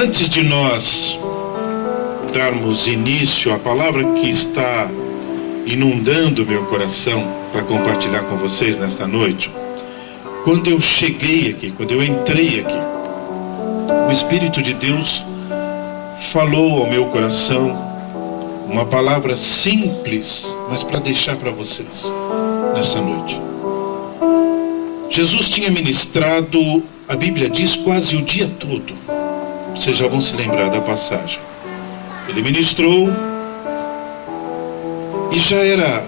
Antes de nós darmos início à palavra que está inundando meu coração para compartilhar com vocês nesta noite, quando eu cheguei aqui, quando eu entrei aqui, o Espírito de Deus falou ao meu coração uma palavra simples, mas para deixar para vocês nesta noite. Jesus tinha ministrado, a Bíblia diz, quase o dia todo. Vocês já vão se lembrar da passagem. Ele ministrou e já era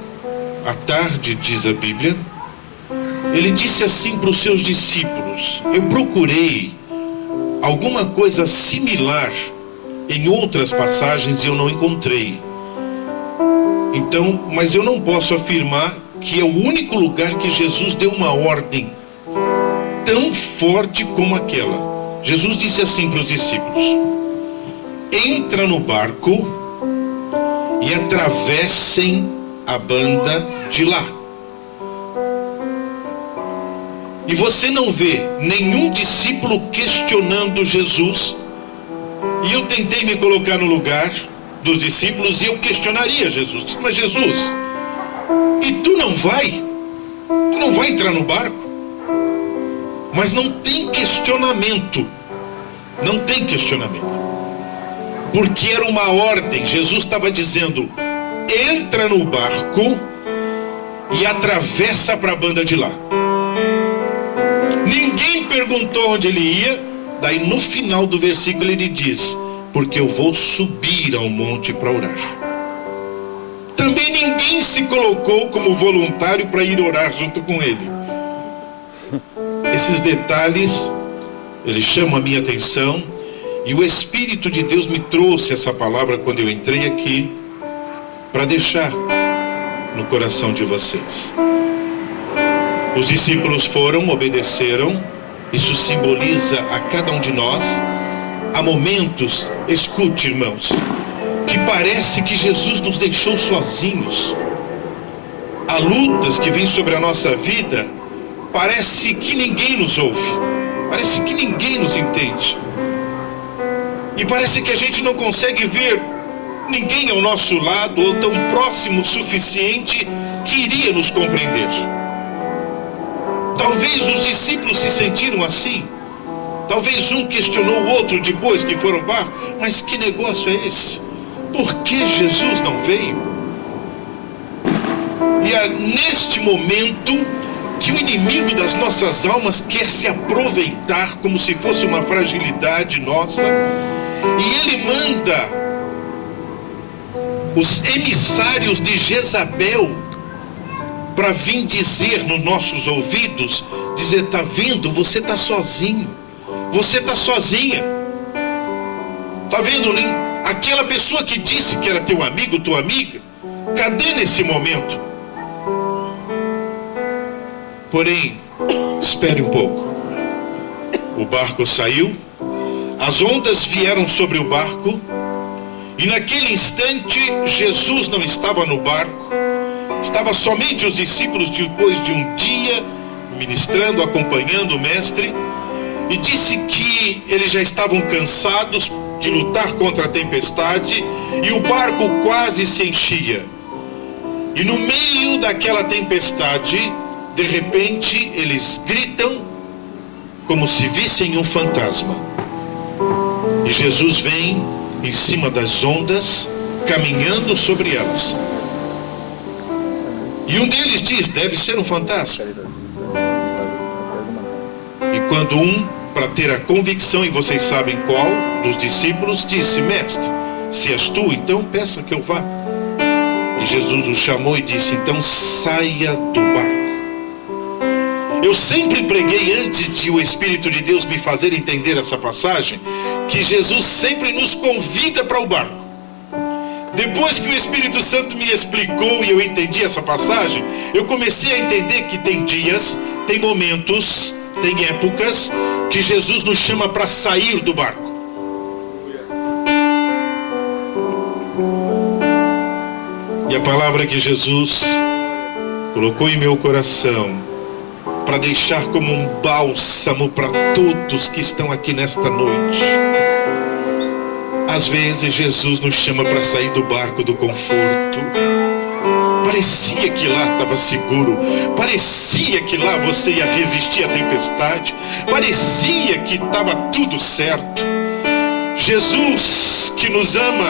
à tarde, diz a Bíblia. Ele disse assim para os seus discípulos: eu procurei alguma coisa similar em outras passagens e eu não encontrei. Então, mas eu não posso afirmar que é o único lugar que Jesus deu uma ordem tão forte como aquela. Jesus disse assim para os discípulos: entra no barco e atravessem a banda de lá. E você não vê nenhum discípulo questionando Jesus. E eu tentei me colocar no lugar dos discípulos e eu questionaria Jesus. Mas Jesus, e tu não vai? Tu não vai entrar no barco? Mas não tem questionamento. Não tem questionamento. Porque era uma ordem. Jesus estava dizendo: entra no barco e atravessa para a banda de lá. Ninguém perguntou onde ele ia. Daí no final do versículo ele diz: porque eu vou subir ao monte para orar. Também ninguém se colocou como voluntário para ir orar junto com ele. Esses detalhes, eles chamam a minha atenção. E o Espírito de Deus me trouxe essa palavra quando eu entrei aqui, para deixar no coração de vocês. Os discípulos foram, obedeceram. Isso simboliza a cada um de nós. Há momentos, escute, irmãos, que parece que Jesus nos deixou sozinhos. Há lutas que vêm sobre a nossa vida, parece que ninguém nos ouve, parece que ninguém nos entende. E parece que a gente não consegue ver ninguém ao nosso lado ou tão próximo o suficiente que iria nos compreender. Talvez os discípulos se sentiram assim. Talvez um questionou o outro depois que foram para, mas que negócio é esse? Por que Jesus não veio? E é neste momento que o inimigo das nossas almas quer se aproveitar como se fosse uma fragilidade nossa. E ele manda os emissários de Jezabel para vir dizer nos nossos ouvidos, dizer: tá vendo, você está sozinho, você está sozinha, tá vendo, né? Aquela pessoa que disse que era teu amigo, tua amiga, cadê nesse momento? Porém, espere um pouco. O barco saiu, as ondas vieram sobre o barco, e naquele instante Jesus não estava no barco. Estava somente os discípulos depois de um dia ministrando, acompanhando o mestre. E disse que eles já estavam cansados de lutar contra a tempestade e o barco quase se enchia. E no meio daquela tempestade, de repente, eles gritam como se vissem um fantasma. E Jesus vem em cima das ondas, caminhando sobre elas. E um deles diz: deve ser um fantasma. E quando para ter a convicção, e vocês sabem qual, dos discípulos, disse: mestre, se és tu, então peça que eu vá. E Jesus o chamou e disse: então saia do barco. Eu sempre preguei, antes de o Espírito de Deus me fazer entender essa passagem, que Jesus sempre nos convida para o barco. Depois que o Espírito Santo me explicou e eu entendi essa passagem, eu comecei a entender que tem dias, tem momentos, tem épocas que Jesus nos chama para sair do barco. E a palavra que Jesus colocou em meu coração para deixar como um bálsamo para todos que estão aqui nesta noite Às vezes Jesus nos chama para sair do barco do conforto. Parecia que lá estava seguro, parecia que lá você ia resistir à tempestade, parecia que estava tudo certo. Jesus, que nos ama,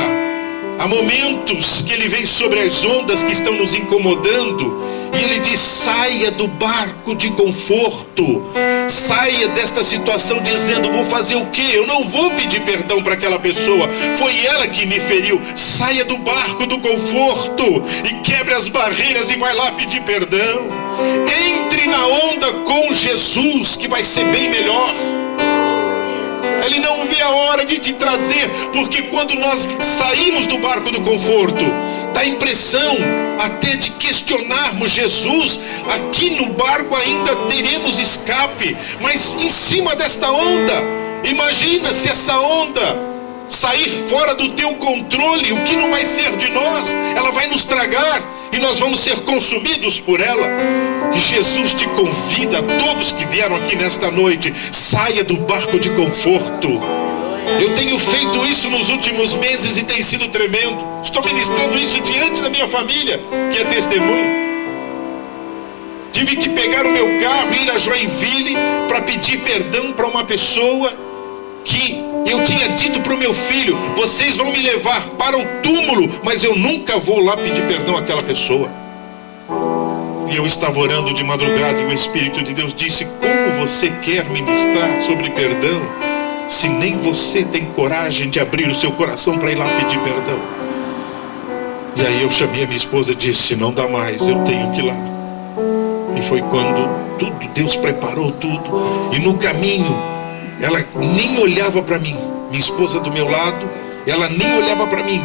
há momentos que Ele vem sobre as ondas que estão nos incomodando e Ele diz: saia do barco de conforto, saia desta situação dizendo: vou fazer o quê? Eu não vou pedir perdão para aquela pessoa, foi ela que me feriu. Saia do barco do conforto e quebre as barreiras e vai lá pedir perdão. Entre na onda com Jesus, que vai ser bem melhor. Ele não vê a hora de te trazer, porque quando nós saímos do barco do conforto, dá a impressão até de questionarmos Jesus. Aqui no barco ainda teremos escape, mas em cima desta onda, imagina se essa onda sair fora do teu controle, o que não vai ser de nós? Ela vai nos tragar e nós vamos ser consumidos por ela. E Jesus te convida, a todos que vieram aqui nesta noite: saia do barco de conforto. Eu tenho feito isso nos últimos meses e tem sido tremendo. Estou ministrando isso diante da minha família, que é testemunha. Tive que pegar o meu carro e ir a Joinville para pedir perdão para uma pessoa que eu tinha dito para o meu filho: vocês vão me levar para o túmulo, mas eu nunca vou lá pedir perdão àquela pessoa. E eu estava orando de madrugada e o Espírito de Deus disse: como você quer ministrar sobre perdão, se nem você tem coragem de abrir o seu coração para ir lá pedir perdão? E aí eu chamei a minha esposa e disse: não dá mais, eu tenho que ir lá. E foi quando Deus preparou tudo, e no caminho ela nem olhava para mim, minha esposa do meu lado, ela nem olhava para mim.